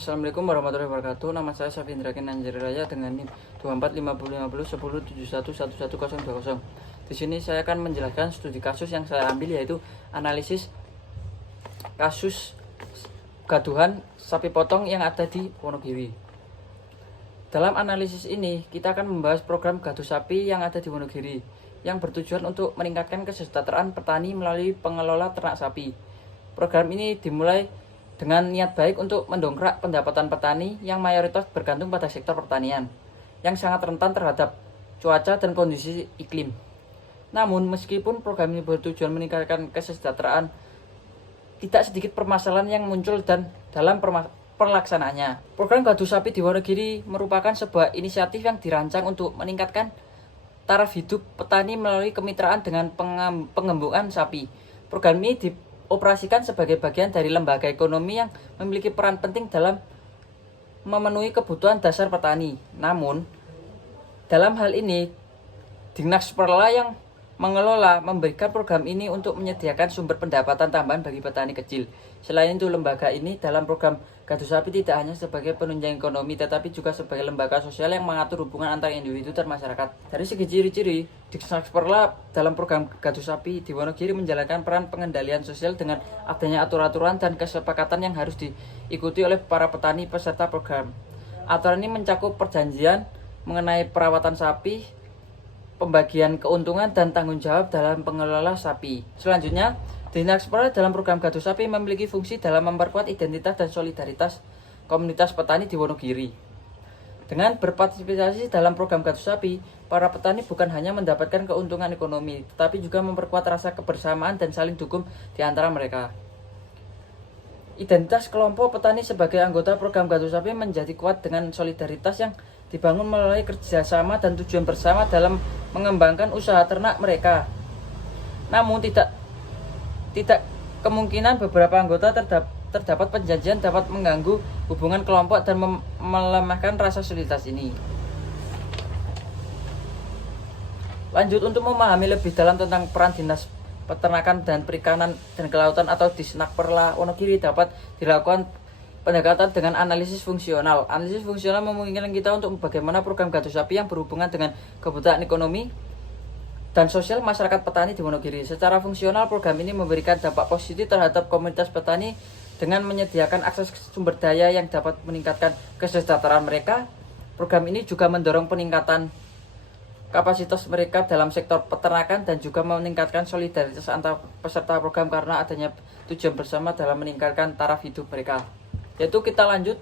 Assalamualaikum warahmatullahi wabarakatuh. Nama saya Safindra Kinanjari Raya dengan NIM 24505010711120. Di sini saya akan menjelaskan studi kasus yang saya ambil, yaitu analisis kasus gaduhan sapi potong yang ada di Wonogiri. Dalam analisis ini kita akan membahas program gaduh sapi yang ada di Wonogiri yang bertujuan untuk meningkatkan kesejahteraan petani melalui pengelola ternak sapi. Program ini dimulai dengan niat baik untuk mendongkrak pendapatan petani yang mayoritas bergantung pada sektor pertanian, yang sangat rentan terhadap cuaca dan kondisi iklim. Namun, meskipun program ini bertujuan meningkatkan kesejahteraan, tidak sedikit permasalahan yang muncul dan dalam pelaksanaannya. Program gaduh sapi di Wonogiri merupakan sebuah inisiatif yang dirancang untuk meningkatkan taraf hidup petani melalui kemitraan dengan pengembungan sapi. Program ini dioperasikan sebagai bagian dari lembaga ekonomi yang memiliki peran penting dalam memenuhi kebutuhan dasar petani. Namun, dalam hal ini, Dinas Perla yang mengelola memberikan program ini untuk menyediakan sumber pendapatan tambahan bagi petani kecil. Selain itu, lembaga ini dalam program gaduh sapi tidak hanya sebagai penunjang ekonomi, tetapi juga sebagai lembaga sosial yang mengatur hubungan antar individu dan masyarakat. Dari segi ciri-ciri, Dinas Perla dalam program gaduh sapi di Wonogiri menjalankan peran pengendalian sosial dengan adanya aturan-aturan dan kesepakatan yang harus diikuti oleh para petani peserta program. Aturan ini mencakup perjanjian mengenai perawatan sapi, pembagian keuntungan, dan tanggung jawab dalam pengelola sapi. Selanjutnya, Dinas Perla dalam program gaduh sapi memiliki fungsi dalam memperkuat identitas dan solidaritas komunitas petani di Wonogiri. Dengan berpartisipasi dalam program gaduh sapi, para petani bukan hanya mendapatkan keuntungan ekonomi, tetapi juga memperkuat rasa kebersamaan dan saling dukung di antara mereka. Identitas kelompok petani sebagai anggota program gaduh sapi menjadi kuat dengan solidaritas yang dibangun melalui kerjasama dan tujuan bersama dalam mengembangkan usaha ternak mereka. Namun tidak kemungkinan beberapa anggota terdapat perjanjian dapat mengganggu hubungan kelompok dan melemahkan rasa solidaritas ini. Lanjut, untuk memahami lebih dalam tentang peran Dinas Peternakan dan Perikanan dan Kelautan atau Disnak Perla Wonogiri dapat dilakukan pendekatan dengan analisis fungsional. Analisis fungsional memungkinkan kita untuk bagaimana program gaduh sapi yang berhubungan dengan kebutuhan ekonomi dan sosial masyarakat petani di Wonogiri. Secara fungsional, program ini memberikan dampak positif terhadap komunitas petani dengan menyediakan akses sumber daya yang dapat meningkatkan kesejahteraan mereka. Program ini juga mendorong peningkatan kapasitas mereka dalam sektor peternakan dan juga meningkatkan solidaritas antar peserta program karena adanya tujuan bersama dalam meningkatkan taraf hidup mereka. Yaitu kita lanjut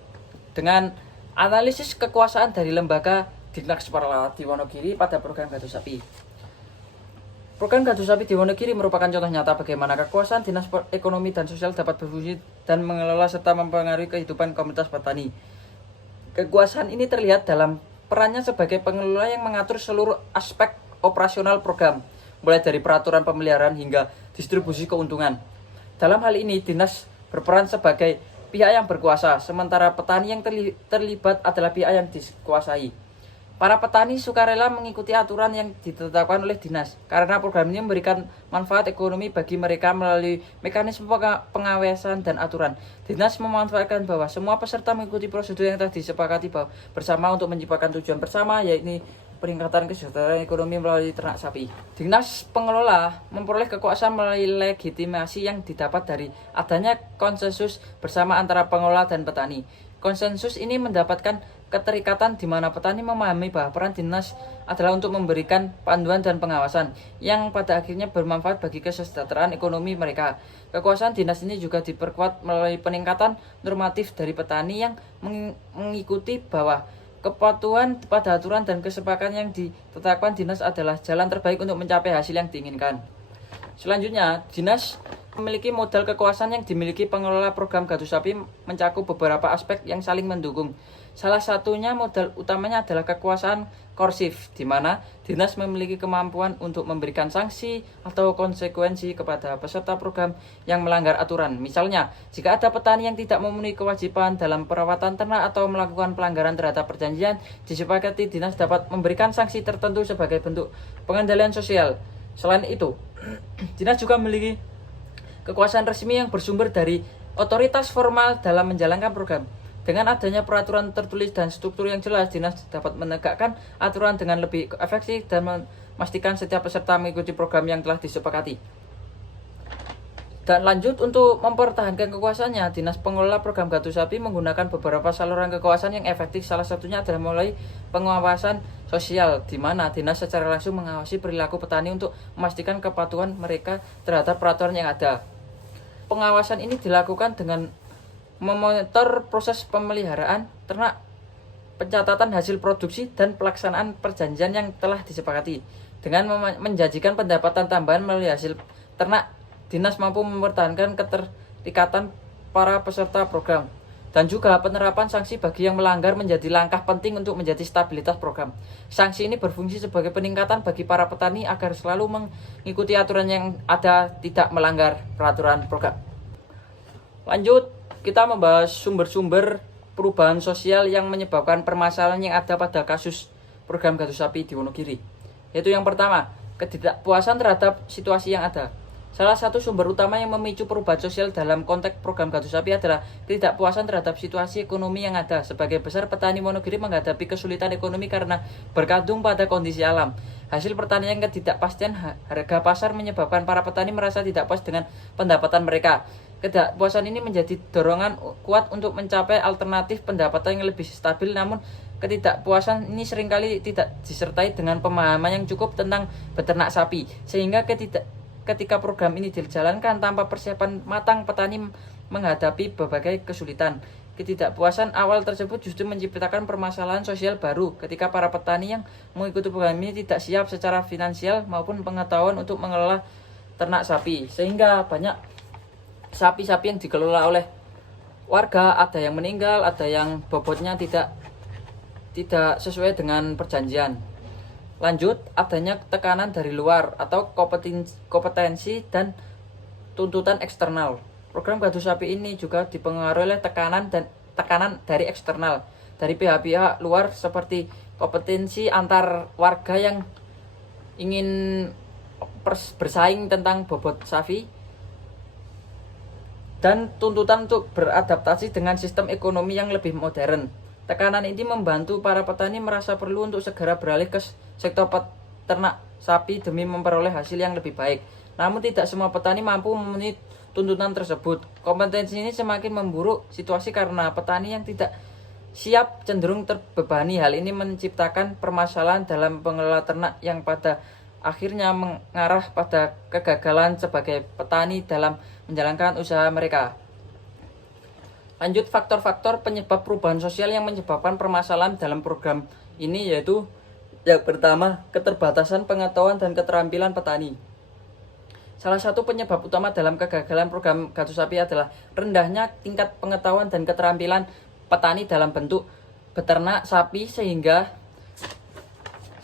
dengan analisis kekuasaan dari lembaga Dinas Perla di Wonogiri pada program gaduh sapi. Program gaduh sapi di Wonogiri merupakan contoh nyata bagaimana kekuasaan Dinas Ekonomi dan Sosial dapat berfungsi dan mengelola serta mempengaruhi kehidupan komunitas petani. Kekuasaan ini terlihat dalam perannya sebagai pengelola yang mengatur seluruh aspek operasional program, mulai dari peraturan pemeliharaan hingga distribusi keuntungan. Dalam hal ini, Dinas berperan sebagai pihak yang berkuasa, sementara petani yang terlibat adalah pihak yang dikuasai. Para petani sukarela mengikuti aturan yang ditetapkan oleh dinas, karena program ini memberikan manfaat ekonomi bagi mereka melalui mekanisme pengawasan dan aturan. Dinas memanfaatkan bahwa semua peserta mengikuti prosedur yang telah disepakati bersama untuk menciptakan tujuan bersama, yaitu peningkatan kesejahteraan ekonomi melalui ternak sapi. Dinas pengelola memperoleh kekuasaan melalui legitimasi yang didapat dari adanya konsensus bersama antara pengelola dan petani. Konsensus ini mendapatkan keterikatan di mana petani memahami bahwa peran dinas adalah untuk memberikan panduan dan pengawasan yang pada akhirnya bermanfaat bagi kesejahteraan ekonomi mereka. Kekuasaan dinas ini juga diperkuat melalui peningkatan normatif dari petani yang mengikuti bahwa kepatuhan pada aturan dan kesepakatan yang ditetapkan dinas adalah jalan terbaik untuk mencapai hasil yang diinginkan. Selanjutnya, dinas memiliki modal kekuasaan yang dimiliki pengelola program gaduh sapi mencakup beberapa aspek yang saling mendukung. Salah satunya modal utamanya adalah kekuasaan koersif, di mana dinas memiliki kemampuan untuk memberikan sanksi atau konsekuensi kepada peserta program yang melanggar aturan. Misalnya, jika ada petani yang tidak memenuhi kewajiban dalam perawatan ternak atau melakukan pelanggaran terhadap perjanjian, disepakati dinas dapat memberikan sanksi tertentu sebagai bentuk pengendalian sosial. Selain itu, dinas juga memiliki kekuasaan resmi yang bersumber dari otoritas formal dalam menjalankan program. Dengan adanya peraturan tertulis dan struktur yang jelas, dinas dapat menegakkan aturan dengan lebih efektif dan memastikan setiap peserta mengikuti program yang telah disepakati. Dan lanjut, untuk mempertahankan kekuasaannya, Dinas Pengelola Program Gardu Sapi menggunakan beberapa saluran kekuasaan yang efektif. Salah satunya adalah melalui pengawasan sosial, di mana dinas secara langsung mengawasi perilaku petani untuk memastikan kepatuhan mereka terhadap peraturan yang ada. Pengawasan ini dilakukan dengan memonitor proses pemeliharaan ternak, pencatatan hasil produksi, dan pelaksanaan perjanjian yang telah disepakati. Dengan menjanjikan pendapatan tambahan melalui hasil ternak, dinas mampu mempertahankan keterikatan para peserta program. Dan juga penerapan sanksi bagi yang melanggar menjadi langkah penting untuk menjadi stabilitas program. Sanksi ini berfungsi sebagai peningkatan bagi para petani agar selalu mengikuti aturan yang ada, tidak melanggar peraturan program. Lanjut, kita membahas sumber-sumber perubahan sosial yang menyebabkan permasalahan yang ada pada kasus program Gardu Sapi di Wonogiri. Yaitu yang pertama, ketidakpuasan terhadap situasi yang ada. Salah satu sumber utama yang memicu perubahan sosial dalam konteks program Gardu Sapi adalah ketidakpuasan terhadap situasi ekonomi yang ada. Sebagai besar petani Wonogiri menghadapi kesulitan ekonomi karena bergantung pada kondisi alam. Hasil pertanian yang ketidakpastian harga pasar menyebabkan para petani merasa tidak puas dengan pendapatan mereka. Ketidakpuasan ini menjadi dorongan kuat untuk mencapai alternatif pendapatan yang lebih stabil, namun ketidakpuasan ini seringkali tidak disertai dengan pemahaman yang cukup tentang beternak sapi, sehingga ketika program ini dijalankan tanpa persiapan matang, petani menghadapi berbagai kesulitan. Ketidakpuasan awal tersebut justru menciptakan permasalahan sosial baru ketika para petani yang mengikuti program ini tidak siap secara finansial maupun pengetahuan untuk mengelola ternak sapi, sehingga banyak sapi-sapi yang dikelola oleh warga ada yang meninggal, ada yang bobotnya tidak sesuai dengan perjanjian. Lanjut, adanya tekanan dari luar atau kompetensi dan tuntutan eksternal. Program Gardu Sapi ini juga dipengaruhi oleh tekanan dari eksternal, dari pihak-pihak luar seperti kompetensi antar warga yang ingin bersaing tentang bobot sapi, dan tuntutan untuk beradaptasi dengan sistem ekonomi yang lebih modern. Tekanan ini membantu para petani merasa perlu untuk segera beralih ke sektor peternak sapi demi memperoleh hasil yang lebih baik. Namun tidak semua petani mampu memenuhi tuntutan tersebut. Kompetensi ini semakin memburuk situasi karena petani yang tidak siap cenderung terbebani. Hal ini menciptakan permasalahan dalam pengelola ternak yang pada akhirnya mengarah pada kegagalan sebagai petani dalam menjalankan usaha mereka. Lanjut, faktor-faktor penyebab perubahan sosial yang menyebabkan permasalahan dalam program ini yaitu yang pertama, keterbatasan pengetahuan dan keterampilan petani. Salah satu penyebab utama dalam kegagalan program Gardu Sapi adalah rendahnya tingkat pengetahuan dan keterampilan petani dalam bentuk beternak sapi, sehingga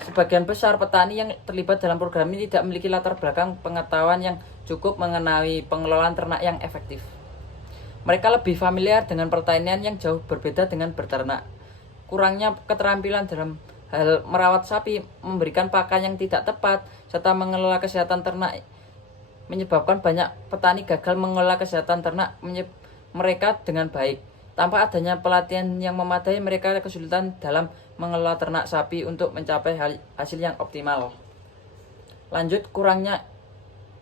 sebagian besar petani yang terlibat dalam program ini tidak memiliki latar belakang pengetahuan yang cukup mengenai pengelolaan ternak yang efektif. Mereka lebih familiar dengan pertanian yang jauh berbeda dengan beternak. Kurangnya keterampilan dalam hal merawat sapi, memberikan pakan yang tidak tepat, serta mengelola kesehatan ternak menyebabkan banyak petani gagal mengelola kesehatan ternak mereka dengan baik. Tanpa adanya pelatihan yang memadai, mereka kesulitan dalam mengelola ternak sapi untuk mencapai hasil yang optimal. Lanjut, kurangnya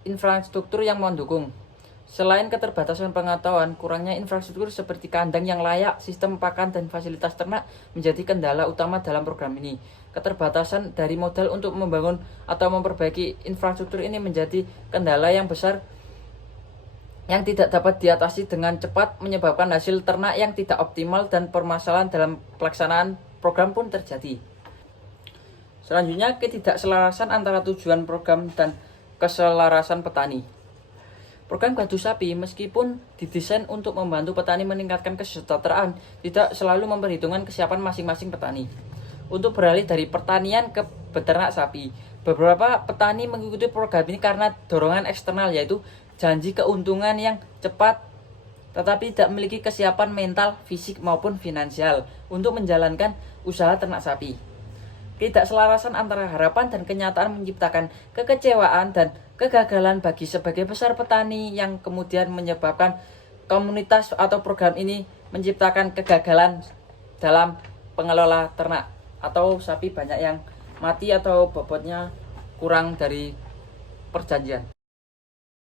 infrastruktur yang mendukung. Selain keterbatasan pengetahuan, kurangnya infrastruktur seperti kandang yang layak, sistem pakan, dan fasilitas ternak menjadi kendala utama dalam program ini. Keterbatasan dari modal untuk membangun atau memperbaiki infrastruktur ini menjadi kendala yang besar yang tidak dapat diatasi dengan cepat, menyebabkan hasil ternak yang tidak optimal dan permasalahan dalam pelaksanaan program pun terjadi. Selanjutnya, ketidakselarasan antara tujuan program dan keselarasan petani. Program Gardu Sapi meskipun didesain untuk membantu petani meningkatkan kesejahteraan, tidak selalu memperhitungkan kesiapan masing-masing petani untuk beralih dari pertanian ke beternak sapi. Beberapa petani mengikuti program ini karena dorongan eksternal, yaitu janji keuntungan yang cepat, tetapi tidak memiliki kesiapan mental, fisik maupun finansial untuk menjalankan usaha ternak sapi. Ketidakselarasan antara harapan dan kenyataan menciptakan kekecewaan dan kegagalan bagi sebagai besar petani, yang kemudian menyebabkan komunitas atau program ini menciptakan kegagalan dalam pengelola ternak, atau sapi banyak yang mati atau bobotnya kurang dari perjanjian.